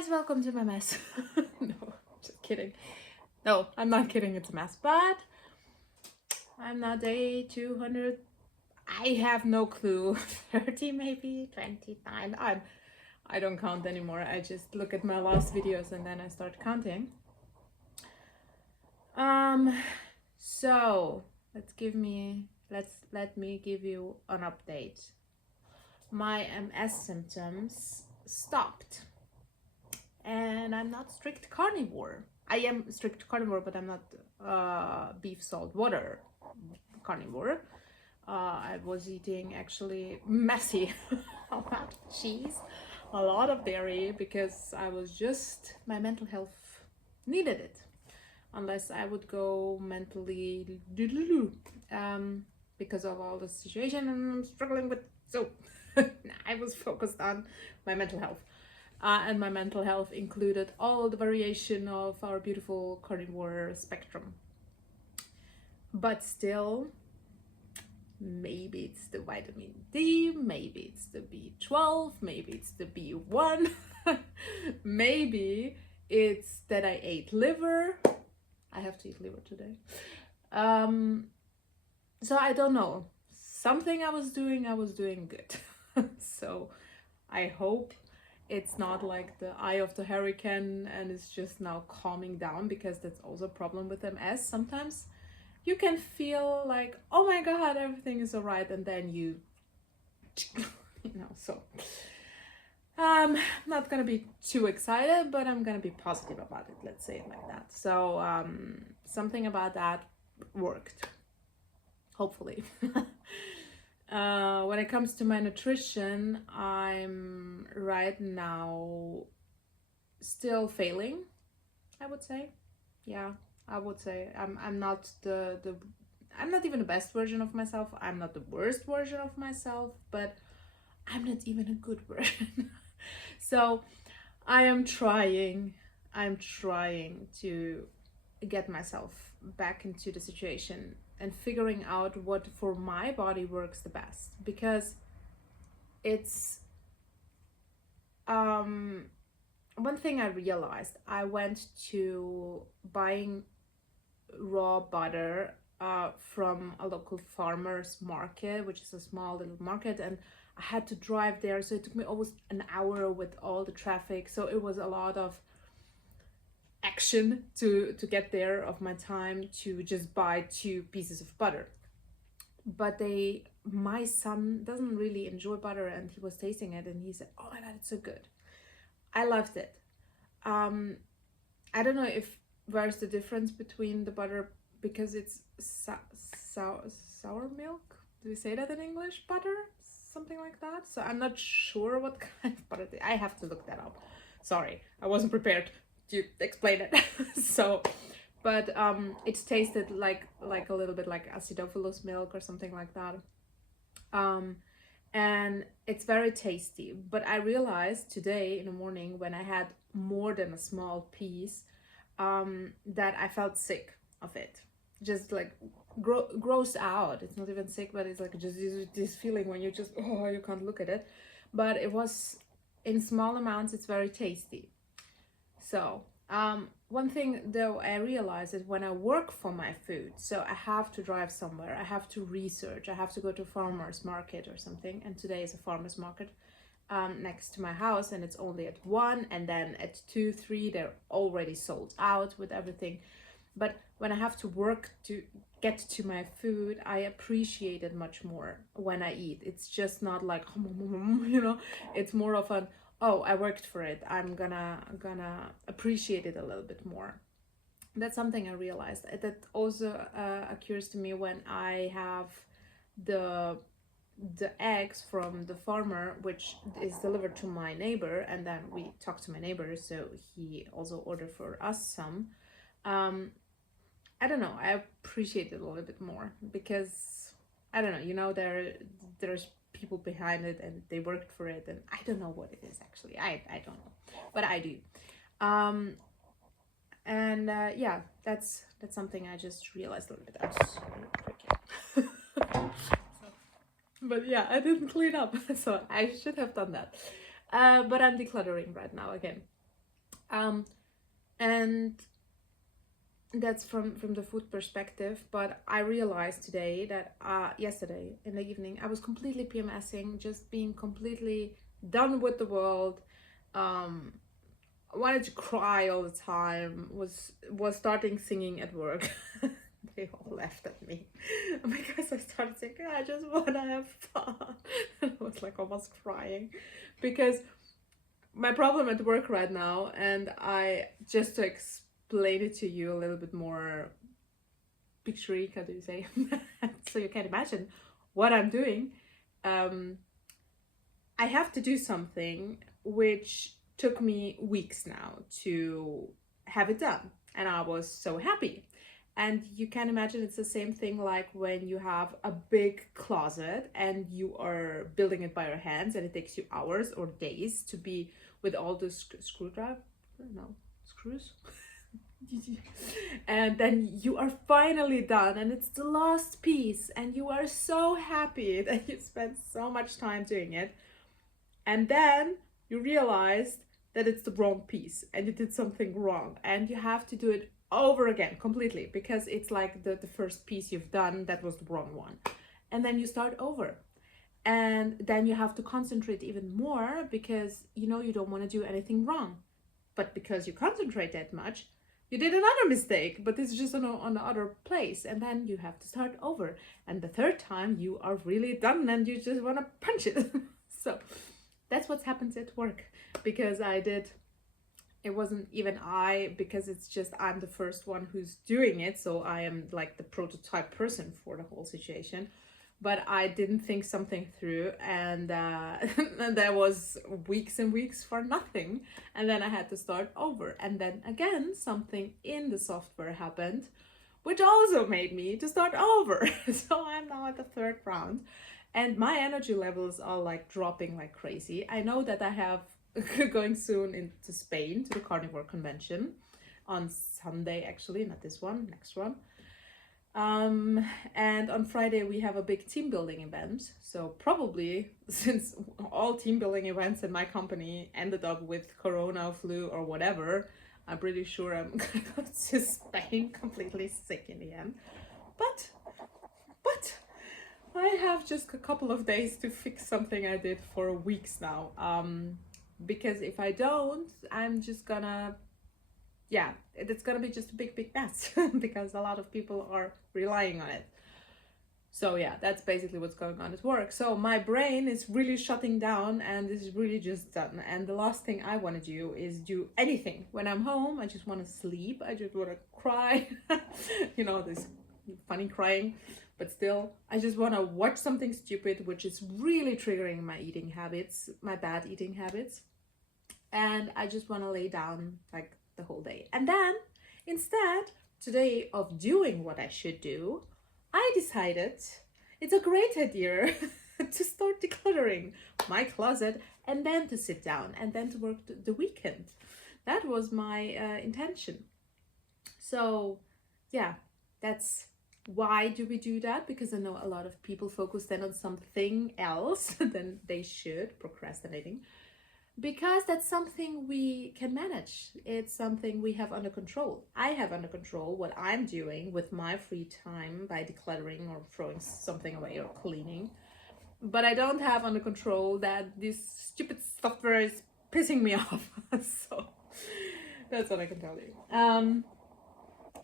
guys, welcome to my mess. No, just kidding. No, I'm not kidding, it's a mess, but I'm not day 200. I have no clue. 30 maybe, 29. I don't count anymore. I just look at my last videos and then I start counting. So let me give you an update. My MS symptoms stopped. And I'm not strict carnivore. I am strict carnivore, but I'm not beef, salt, water carnivore. I was eating actually messy a lot of cheese, a lot of dairy, because I was just, my mental health needed it. Unless I would go mentally because of all the situation I'm struggling with. So I was focused on my mental health. And my mental health included all the variation of our beautiful carnivore spectrum. But still, maybe it's the vitamin D, maybe it's the B12, maybe it's the B1, maybe it's that I ate liver. I have to eat liver today. So I don't know. Something I was doing good. So I hope it's not like the eye of the hurricane and it's just now calming down, because that's also a problem with MS. Sometimes you can feel like, oh my god, everything is all right, and then you know. So not gonna be too excited, but I'm gonna be positive about it, let's say it like that. So something about that worked, hopefully. When it comes to my nutrition, I'm right now still failing, I would say. Yeah, I would say I'm not I'm not even the best version of myself. I'm not the worst version of myself, but I'm not even a good version. So I'm trying to get myself back into the situation and figuring out what for my body works the best, because it's one thing I realized. I went to buying raw butter from a local farmer's market, which is a small little market, and I had to drive there, so it took me almost an hour with all the traffic. So it was a lot of action to get there, of my time to just buy 2 pieces of butter. But my son doesn't really enjoy butter, and he was tasting it and he said, oh my god, it's so good. I loved it. I don't know if where's the difference between the butter, because it's sour milk. Do we say that in English? Butter, something like that. So I'm not sure what kind of butter I have to look that up. Sorry, I wasn't prepared to explain it. So but it tasted like a little bit like acidophilus milk or something like that. And it's very tasty. But I realized today in the morning, when I had more than a small piece, that I felt sick of it. Just like grossed out. It's not even sick, but it's like just this feeling when you just, oh, you can't look at it. But it was, in small amounts, it's very tasty. So one thing though I realized is when I work for my food, so I have to drive somewhere, I have to research, I have to go to a farmer's market or something, and today is a farmer's market next to my house, and it's only at 1, and then at 2, 3 they're already sold out with everything. But when I have to work to get to my food, I appreciate it much more when I eat. It's just not like, you know, it's more of an, oh, I worked for it, I'm gonna appreciate it a little bit more. That's something I realized. That also occurs to me when I have the eggs from the farmer, which is delivered to my neighbor, and then we talk to my neighbor, so he also ordered for us some. I don't know, I appreciate it a little bit more, because I don't know, you know, there's people behind it and they worked for it, and I don't know what it is actually. I don't know, but I do. Yeah, that's something I just realized a little bit. I'm sorry, but yeah, I didn't clean up, so I should have done that. But I'm decluttering right now again. Um, and that's from the food perspective. But I realized today that yesterday in the evening I was completely PMSing, just being completely done with the world. Um, wanted to cry all the time. Was starting singing at work. They all laughed at me because I started singing. I just wanna have fun. I was like almost crying because my problem at work right now, and I just to explain it to you a little bit more picturesque, how do you say, so you can imagine what I'm doing. Um, I have to do something which took me weeks now to have it done, and I was so happy. And you can imagine it's the same thing like when you have a big closet and you are building it by your hands, and it takes you hours or days to be with all the screwdriver, no, screws. And then you are finally done, and it's the last piece, and you are so happy that you spent so much time doing it, and then you realized that it's the wrong piece and you did something wrong, and you have to do it over again completely because it's like the first piece you've done that was the wrong one, and then you start over, and then you have to concentrate even more because you know you don't want to do anything wrong, but because you concentrate that much you did another mistake, but it's just on the other place, and then you have to start over, and the third time you are really done and you just want to punch it. So that's what happens at work because it wasn't even I, because it's just I'm the first one who's doing it, so I am like the prototype person for the whole situation, but I didn't think something through, and and there was weeks and weeks for nothing, and then I had to start over, and then again something in the software happened which also made me to start over. So I'm now at the third round, and my energy levels are like dropping like crazy. I know that I have going soon into Spain to the Carnivore convention on Sunday, actually, not this one, next one. And on Friday we have a big team building event. So probably, since all team building events in my company ended up with corona, flu, or whatever, I'm pretty sure I'm gonna go to Spain completely sick in the end. But I have just a couple of days to fix something I did for weeks now. Because if I don't, I'm just gonna, yeah, it's gonna be just a big mess because a lot of people are relying on it. So yeah, that's basically what's going on at work. So my brain is really shutting down and is really just done. And the last thing I want to do is do anything. When I'm home, I just want to sleep. I just want to cry. You know, this funny crying. But still, I just want to watch something stupid, which is really triggering my eating habits, my bad eating habits. And I just want to lay down like the whole day. And then instead, today of doing what I should do, I decided it's a great idea to start decluttering my closet, and then to sit down and then to work the weekend. That was my intention. So yeah, that's why do we do that? Because I know a lot of people focus then on something else than they should, procrastinating, because that's something we can manage. It's something we have under control. I have under control what I'm doing with my free time by decluttering or throwing something away or cleaning. But I don't have under control that this stupid software is pissing me off. So that's what I can tell you.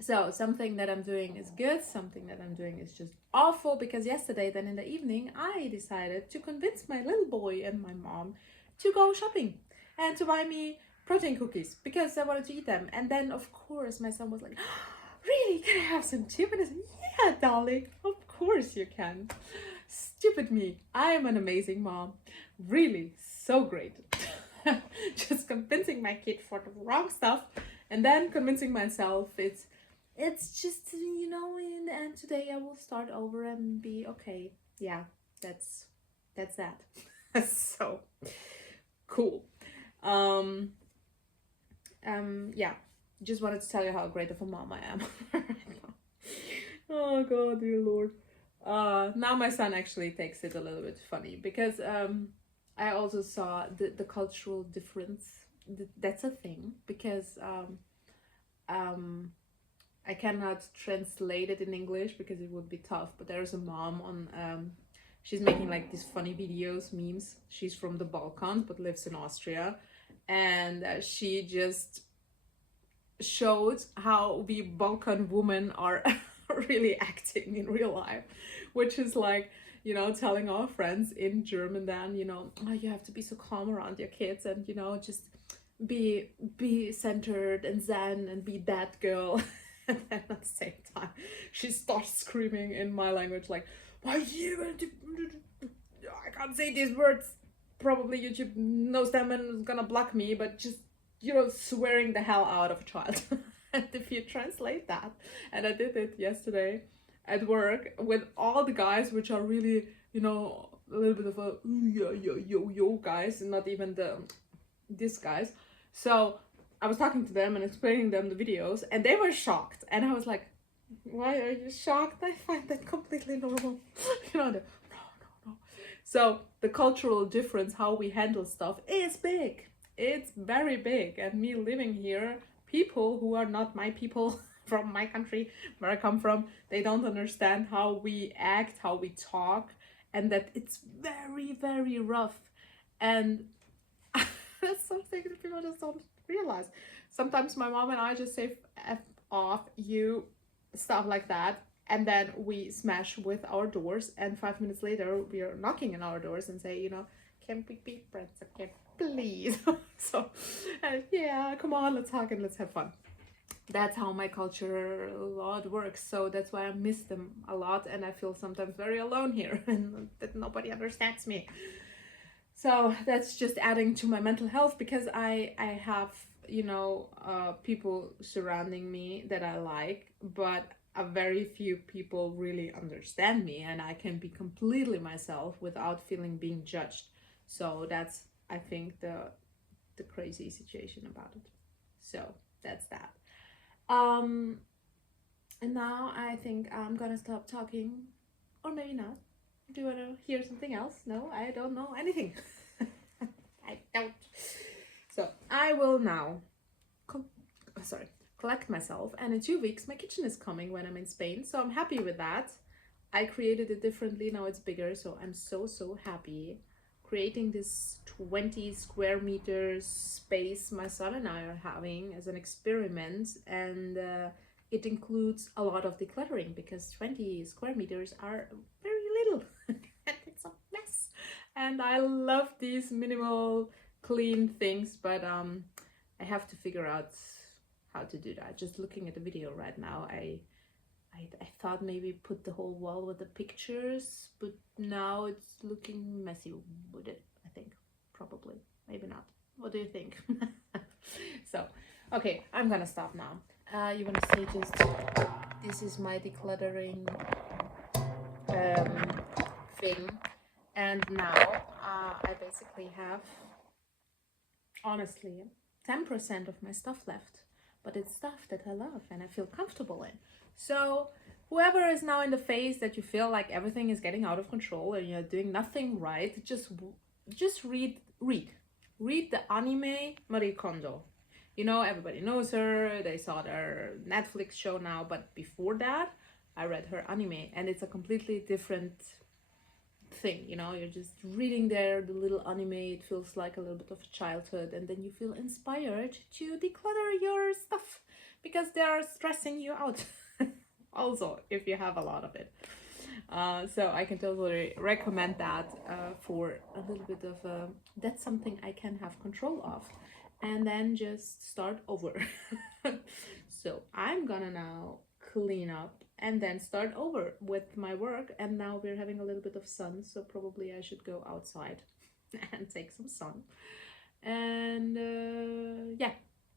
So something that I'm doing is good, something that I'm doing is just awful, because yesterday then in the evening I decided to convince my little boy and my mom to go shopping and to buy me protein cookies because I wanted to eat them. And then of course my son was like, really, can I have some too? And I said, yeah, darling, of course you can. Stupid me, I am an amazing mom, really, so great. Just convincing my kid for the wrong stuff and then convincing myself it's just, you know, in the end today I will start over and be okay. Yeah, that's that. So cool. Yeah, just wanted to tell you how great of a mom I am. Oh god, dear lord. Now my son actually takes it a little bit funny because I also saw the cultural difference that's a thing, because um, I cannot translate it in English because it would be tough. But there's a mom on she's making like these funny videos, memes. She's from the Balkans but lives in Austria, and she just showed how we Balkan women are really acting in real life, which is like, telling our friends in German then, oh, you have to be so calm around your kids, and just be centered and zen and be that girl. And then at the same time she starts screaming in my language like, why you, I can't say these words, probably YouTube knows them and is gonna block me, but just swearing the hell out of a child. And if you translate that, and I did it yesterday at work with all the guys, which are really, a little bit of a yo guys, and not even these guys. So I was talking to them and explaining them the videos, and they were shocked. And I was like, why are you shocked? I find that completely normal. No. So the cultural difference, how we handle stuff, is big. It's very big. And me living here, people who are not my people from my country, where I come from, they don't understand how we act, how we talk, and that it's very, very rough. And that's something that people just don't realize. Sometimes my mom and I just say F off, you, stuff like that, and then we smash with our doors, and 5 minutes later we are knocking on our doors and say, can we be friends again, please? So yeah, come on, let's hug and let's have fun. That's how my culture a lot works. So that's why I miss them a lot, and I feel sometimes very alone here and that nobody understands me. So that's just adding to my mental health, because I have people surrounding me that I like, but a very few people really understand me, and I can be completely myself without feeling being judged. So that's, I think, the crazy situation about it. So that's that. And now I think I'm gonna stop talking, or maybe not. Do you want to hear something else? No, I don't know anything. I don't. So I will now collect myself, and in 2 weeks my kitchen is coming when I'm in Spain, so I'm happy with that. I created it differently, now it's bigger, so I'm so happy. Creating this 20 square meters space my son and I are having as an experiment, and it includes a lot of decluttering, because 20 square meters are very little and it's a mess. And I love these minimal clean things, but I have to figure out how to do that. Just looking at the video right now, I thought maybe put the whole wall with the pictures, but now it's looking messy with it, I think. Probably, maybe not. What do you think? So, okay, I'm gonna stop now. You wanna see just, this is my decluttering thing. And now I basically have, honestly, 10% of my stuff left, but it's stuff that I love and I feel comfortable in. So whoever is now in the phase that you feel like everything is getting out of control and you're doing nothing right, just read the anime Marie Kondo. Everybody knows her, they saw their Netflix show now, but before that I read her anime, and it's a completely different thing. You're just reading there the little anime, it feels like a little bit of childhood, and then you feel inspired to declutter your stuff because they are stressing you out. Also, if you have a lot of it, so I can totally recommend that for a little bit of that's something I can have control of, and then just start over. So I'm gonna now clean up and then start over with my work. And now we're having a little bit of sun, so probably I should go outside and take some sun. And yeah,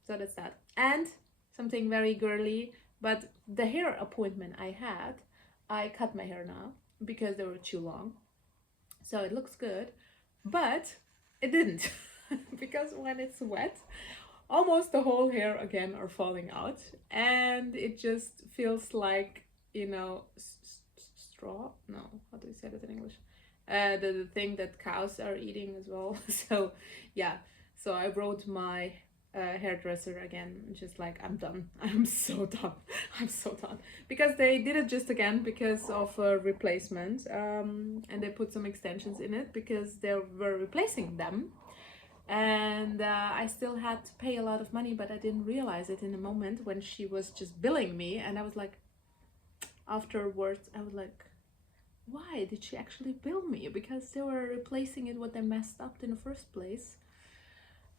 so that's that. And something very girly, but the hair appointment I had, I cut my hair now because they were too long, so it looks good, but it didn't. Because when it's wet, almost the whole hair again are falling out, and it just feels like, straw, no, how do you say that in English, the thing that cows are eating as well. So yeah, So I wrote my hairdresser again, just like, I'm done. I'm so done. I'm so done. Because they did it just again because of a replacement. And they put some extensions in it because they were replacing them. And I still had to pay a lot of money, but I didn't realize it in the moment when she was just billing me. And I was like, afterwards, I was like, why did she actually bill me? Because they were replacing it what they messed up in the first place.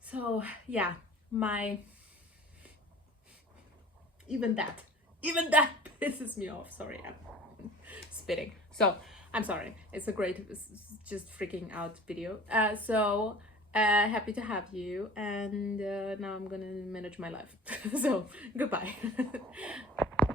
So yeah, my even that pisses me off. Sorry, I'm spitting. So I'm sorry. It's a great, it's just freaking out video. Happy to have you, and now I'm gonna manage my life. So goodbye.